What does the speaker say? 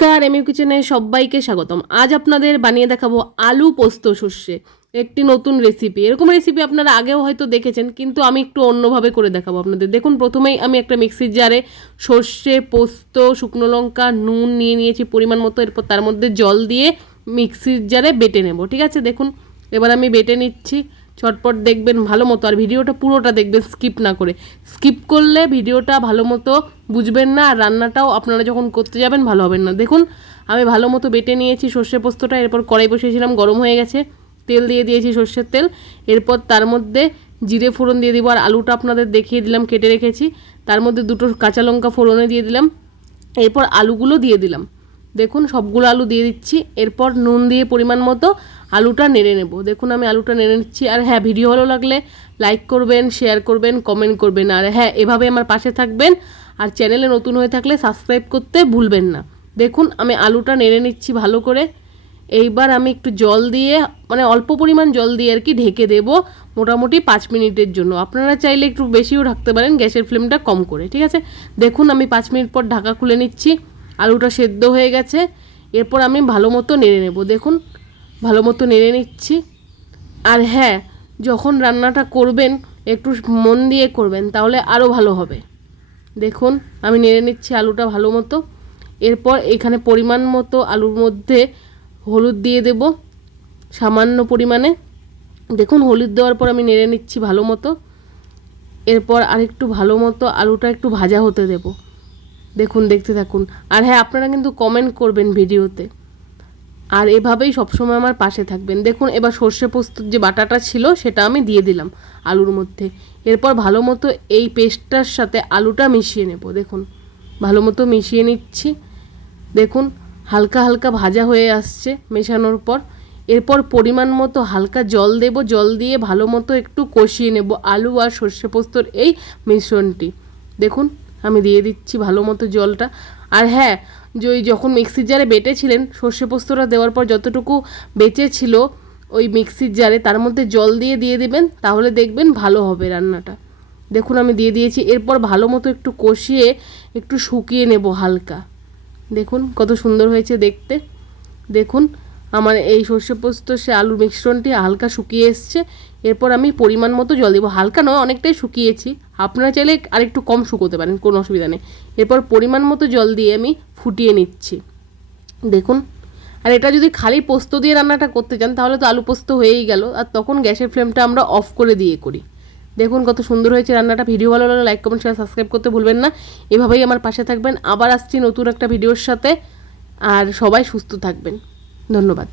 নমস্কার, এমইউ কিচেনে সবাইকে স্বাগতম। আজ আপনাদের বানিয়ে দেখাবো আলু পোস্ত সর্ষে, একটি নতুন রেসিপি এরকম রেসিপি আপনারা আগেও হয়তো দেখেছেন, কিন্তু আমি একটু অন্যভাবে করে দেখাবো আপনাদের। দেখুন, প্রথমেই আমি একটা মিক্সির জারে সর্ষে, পোস্ত, শুকনো লঙ্কা, নুন নিয়ে নিয়েছি পরিমাণ মতো। এরপর তার মধ্যে জল দিয়ে মিক্সির জারে বেটে নেব। ঠিক আছে, দেখুন, এবার আমি বেটে নিচ্ছি। চটপট দেখবেন ভালো মতো। আর ভিডিওটা পুরোটা দেখবেন স্কিপ না করে। স্কিপ করলে ভিডিওটা ভালো মতো বুঝবেন না, আর রান্নাটাও আপনারা যখন করতে যাবেন ভালো হবেন না। দেখুন, আমি ভালো মতো বেটে নিয়েছি সর্ষে পোস্তটা, এরপর কড়াই বসিয়েছিলাম, গরম হয়ে গেছে। তেল দিয়ে দিয়েছি সর্ষের তেল। এরপর তার মধ্যে জিরে ফোড়ন দিয়ে দিব, আর আলুটা আপনাদের দেখিয়ে দিলাম, কেটে রেখেছি। তার মধ্যে দুটো কাঁচা লঙ্কা ফোড়নে দিয়ে দিলাম। এরপর আলুগুলো দিয়ে দিলাম। দেখুন, সবগুলো আলু দিয়ে দিচ্ছি। এরপর নুন দিয়ে পরিমাণ মতো আলুটা নেড়ে নেব। দেখুন, আমি আলুটা নেড়ে নিচ্ছি। আর হ্যাঁ ভিডিও ভালো লাগলে লাইক করবেন শেয়ার করবেন কমেন্ট করবেন। আর হ্যাঁ এভাবে আমার পাশে থাকবেন। আর চ্যানেলে নতুন হয়ে থাকলে সাবস্ক্রাইব করতে ভুলবেন না। দেখুন, আমি আলুটা নেড়ে নিচ্ছি ভালো করে। এইবার আমি একটু জল দিয়ে মানে অল্প পরিমাণ জল দিয়ে আর কি ঢেকে দেব মোটামুটি পাঁচ মিনিটের জন্য। আপনারা চাইলে একটু বেশিও রাখতে পারেন, গ্যাসের ফ্লেমটা কম করে, ঠিক আছে? দেখুন, আমি পাঁচ মিনিট পর ঢাকা খুলে নিচ্ছি। আলুটা সেদ্ধ হয়ে গেছে। এরপর আমি ভালো মতো নেড়ে নেব, দেখুন, ভালো মতো নেড়ে নিচ্ছি। আর হ্যাঁ যখন রান্নাটা করবেন, একটু মন দিয়ে করবেন, তাহলে আরও ভালো হবে। দেখুন, আমি নেড়ে নিচ্ছি আলুটা ভালো মতো। এরপর এখানে পরিমাণ মতো আলুর মধ্যে হলুদ দিয়ে দেব, সামান্য পরিমাণে। দেখুন, হলুদ দেওয়ার পর আমি নেড়ে নিচ্ছি ভালো মতো। এরপর আরেকটু ভালো মতো আলুটা একটু ভাজা হতে দেব। দেখুন, দেখতে থাকুন। আর হ্যাঁ আপনারা কিন্তু কমেন্ট করবেন ভিডিওতে। আর এভাবেই সবসময় আমার পাশে থাকবেন। দেখুন, এবার সর্ষে পোস্তর যে বাটাটা ছিল, সেটা আমি দিয়ে দিলাম আলুর মধ্যে। এরপর ভালো মতো এই পেস্টটার সাথে আলুটা মিশিয়ে নেব। দেখুন, ভালো মতো মিশিয়ে নিচ্ছি। দেখুন, হালকা হালকা ভাজা হয়ে আসছে মেশানোর পর। এরপর পরিমাণ মতো হালকা জল দেব। জল দিয়ে ভালো মতো একটু কষিয়ে নেব আলু আর সর্ষে পোস্তর এই মিশ্রণটি। দেখুন আমি দিয়ে দিচ্ছি ভালো মতো জলটা। আর হ্যাঁ যে ওই যখন মিক্সির জারে বেটেছিলেন, সর্ষে পোস্তটা দেওয়ার পর যতটুকু বেঁচে ছিল ওই মিক্সির জারে, তার মধ্যে জল দিয়ে দিয়ে দেবেন, তাহলে দেখবেন ভালো হবে রান্নাটা। দেখুন, আমি দিয়ে দিয়েছি। এরপর ভালো মতো একটু কষিয়ে একটু শুকিয়ে নেব হালকা। দেখুন, কত সুন্দর হয়েছে দেখতে। দেখুন আমার এই সর্ষে পোস্ত, সে আলুর মিশ্রণটি হালকা শুকিয়ে এসছে। এরপর আমি পরিমাণ মতো জল দেবো। হালকা নয়, অনেকটাই শুকিয়েছি। আপনারা চাইলে আরেকটু কম শুকোতে পারেন, কোনো অসুবিধা নেই। এরপর পরিমাণ মতো জল দিয়ে আমি ফুটিয়ে নিচ্ছি। দেখুন। আর এটা যদি খালি পোস্ত দিয়ে রান্নাটা করতে চান, তাহলে তো আলু পোস্ত হয়েই গেল। আর তখন গ্যাসের ফ্লেমটা আমরা অফ করে দিয়ে করি। দেখুন কত সুন্দর হয়েছে রান্নাটা। ভিডিও ভালো লাগলে লাইক, কমেন্ট শেয়ার সাবস্ক্রাইব করতে ভুলবেন না। এভাবেই আমার পাশে থাকবেন। আবার আসছি নতুন একটা ভিডিওর সাথে। আর সবাই সুস্থ থাকবেন। ধন্যবাদ